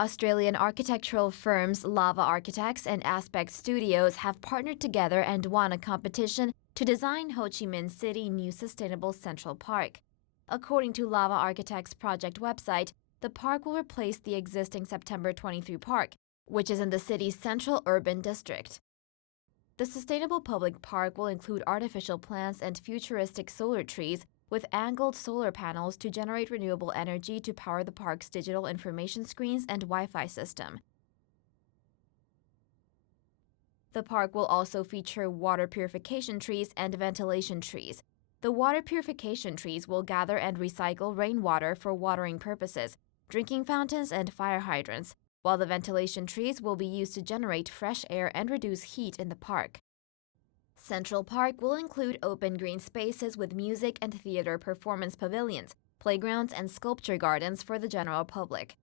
Australian architectural firms Lava Architects and Aspect Studios have partnered together and won a competition to design Ho Chi Minh City new sustainable Central Park. According to Lava Architects' project website, the park will replace the existing September 23 Park, which is in the city's central urban district. The sustainable public park will include artificial plants and futuristic solar trees with angled solar panels to generate renewable energy to power the park's digital information screens and Wi-Fi system. The park will also feature water purification trees and ventilation trees. The water purification trees will gather and recycle rainwater for watering purposes, drinking fountains, and fire hydrants, while the ventilation trees will be used to generate fresh air and reduce heat in the park. Central Park will include open green spaces with music and theater performance pavilions, playgrounds, and sculpture gardens for the general public.